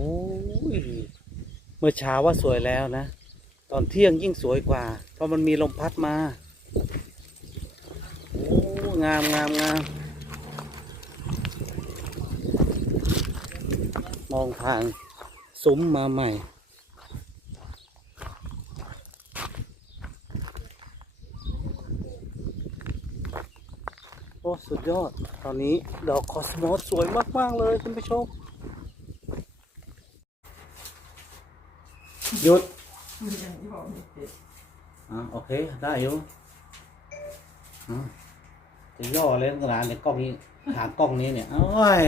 ยเมื่อเช้าว่าสวยแล้วนะ ตอนเที่ยงยิ่งสวยกว่า เพราะมันมีลมพัดมา โอ้งามงามงาม มองผ่านซุ้มมาใหม่ โอ้ สุดยอด ตอนนี้ดอกคอสโมสสวยมาก ๆ เลยคุณผู้ชม หยุดอ่าโอเค ได้อยู่อ่าจะย่อเล่นกระดานในกล้องนี้หากล้องนี้เนี่ยโอ้ย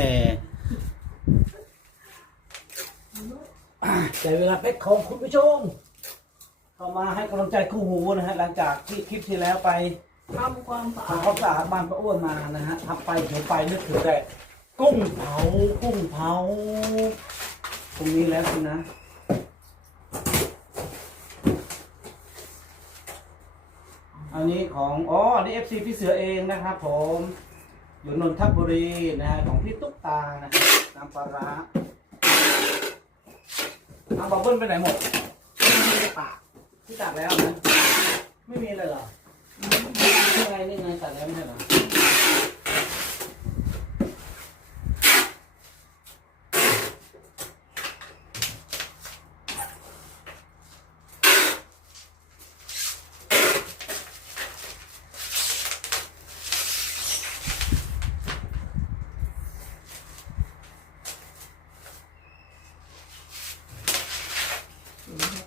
อะใจเวลาเป็กของคุณผู้ชมเข้ามาให้กำลังใจคู่หูนะฮะ หลังจากที่คลิปที่แล้วไปทำความสะอาทำดความสะอาดบ้านป้าอ้วนมานะฮะทำไปเดี๋ยวไปนึกถึงแต่กุ้งเผากุ้งเผาตรงนี้แล้วสินะ อันนี้ของอ๋อนี่เอฟซีพี่เสือเองนะครับ ผมอยู่นนทบุรีนะฮะของพี่ตุ๊กตานะครับน้ำปลาร้าเอาบับเบิ้ลไปไหนหมดไม่ได้ปากที่ตัดแล้วนะไม่มีเลยเหรอนี่ไงนี่ไงตัดแล้วไม่ใช่เหรอ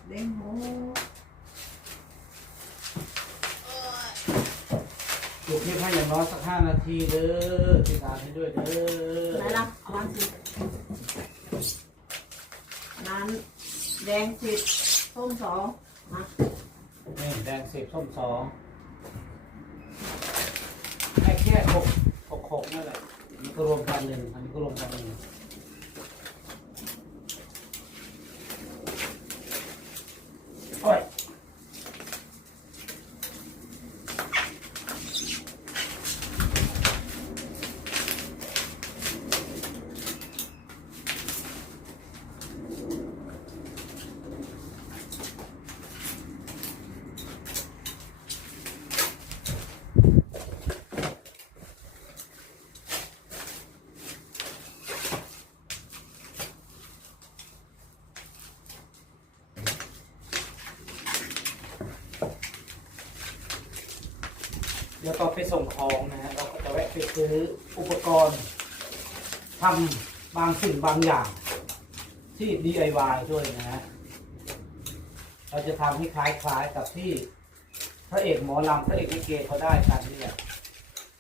เด้งโห จุก คลิปให้อย่างน้อยสักห้านาทีเด้อติดตามให้ด้วยเด้อไหนล่ะเอาวางสินั้นแดงสิบส้มสองนะนี่แดงสิบส้มสองให้แค่หกหกหกนั่นแหละอันนี้ก็รวมกันหนึ่งอันนี้ก็รวมกันหนึ่ง ดี๋ยวตอนไปส่งของนะฮะเราก็จะแวะไปซื้ออุปกรณ์ทำบางสิ่งบางอย่างที่ DIY ด้วยนะฮะเราจะทำให้คล้ายๆกับที่พระเอกหมอลำพระเอกลิเกเขาได้กันนี่แหละ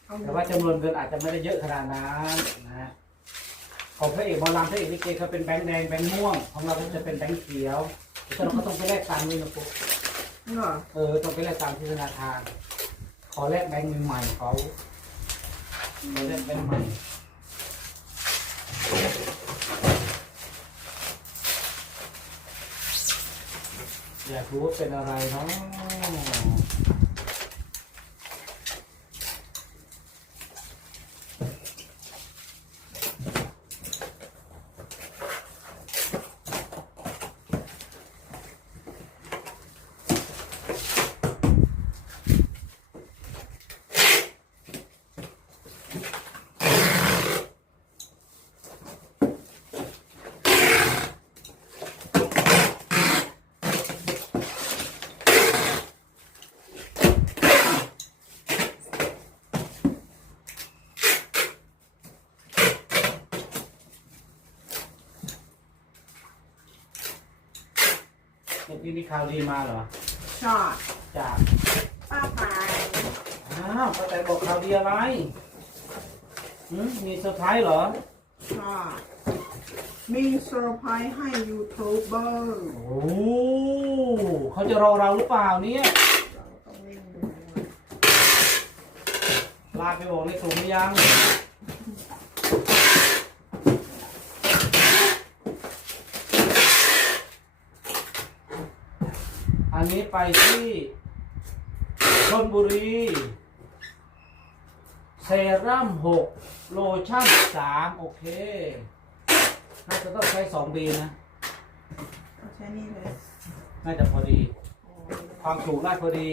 เอาแต่ว่าจำนวนเงินอาจจะไม่ได้เยอะขนาดนั้นนะฮะของพระเอกหมอลำพระเอกลิเกเขาเป็นแบงค์แดงแบงค์ม่วงของเราก็จะเป็นแบงค์เขียวแต่เราก็ต้องไปแลกตังค์ด้วยนะปุ๊บนี่เหรอเออต้องไปแลกตังค์ที่ธนาคาร ขอแลกแบงค์ใหม่เขาขอแลกแบงค์ใหม่อยากรู้ว่าเป็นอะไรเนาะ เมื่อกี้มีข่าวดีมาเหรอชอดจากป้าไปอ้าวป้าแต่บอกข่าวดีอะไรหืมมีเซอร์ไพรส์เหรอชอดมีเซอร์ไพรส์ให้ยูทูบเบอร์โอ้เขาจะรอเราหรือเปล่าเนี่ยเราต้องเล่นดูลาไปบอกในกลุ่มหรือยัง นนี้ไปที่ชนบุรี เซรั่มหกโลชั่นสามโอเค น่าจะต้องใช้สองบีนะ เอาใช้นี่เลยน่าจะพอดี โอ้ความสูงได้พอดี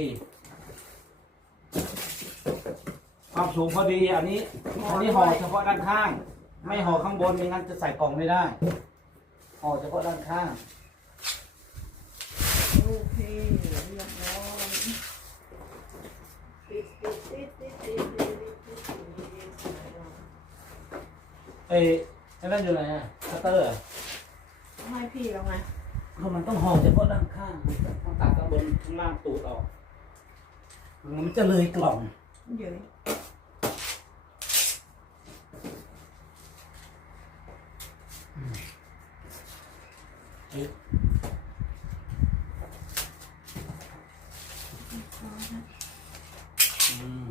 ความสูงพอดี อันนี้ อันนี้ห่อเฉพาะด้านข้าง ไม่ห่อข้างบนไม่งั้นจะใส่กล่องไม่ได้ ห่อเฉพาะด้านข้าง โอเคเรียบร้อยติดติดติดติดติดติดติดติดเอ้ยไอ้นั่นอยู่ไหนอะคัตเตอร์อะให้พี่แล้วไงคือมันต้องห่อเฉพาะด้านข้างต้องตัดข้างบนข้างล่างตูดออกมันจะเลยกล่องเดี๋ยวเอ๊ะอืม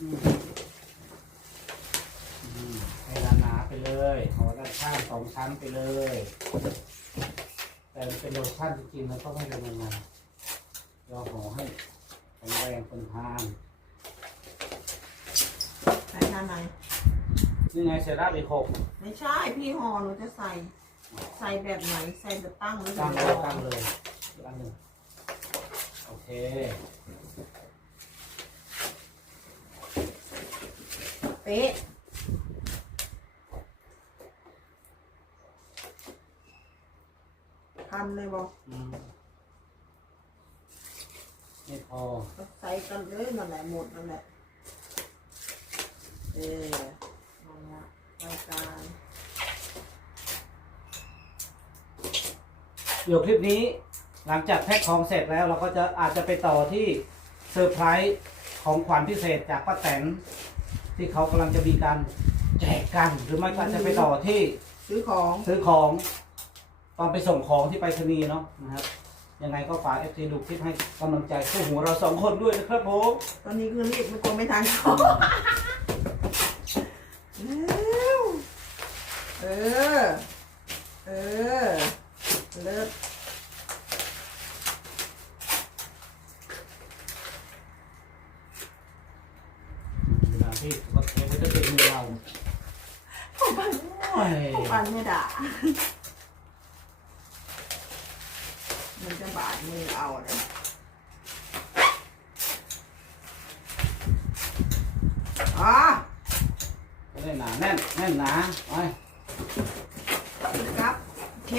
อืมให้หนาๆไปเลยห่อด้านข้าง สองชั้นไปเลย แต่มันเป็นโลชั่นจริงๆแล้วก็ไม่เป็นยังไงเราห่อให้แข็งแรงทนทานใส่ท่าไหนนี่ไงเซรั่มอีกหกไม่ใช่พี่ห่อหนูจะใส่ ใส่แบบไหน ใส่แบบตั้งหรือแบตั้งบเลยรอตั้งเลยตั้งเลยโอเคเป๊ะ ทันเลยบอกอืมไม่พอก็ใส่กันเลยนั่นแหละหมดนั่นแหละเออนั่นละรายการเดี๋ยวคลิปนี้หลังจากแพ็คของเสร็จแล้วเราก็จะอาจจะไปต่อที่เซอร์ไพรส์ของขวัญพิเศษจากป้าแตนที่เขากำลังจะมีการแจกกัน หรือไม่ก็จะไปต่อที่ซื้อของซื้อของ ตอนไปส่งของที่ไปรษณีย์เนาะนะครับ ยังไงก็ฝากเอฟซีดูคลิปให้กำลังใจคู่หูเราสองคนด้วยนะครับผมตอนนี้คือรีบไม่กลัวไม่ทันเร็วเออ เออ เลิศเวลาที่รถเทปก็จะเป็นมือเราโอ้ยปันไม่ด่า บาดมือเอาเลยอะไม่ได้หนาแน่นแน่นหนาไปครับโอเค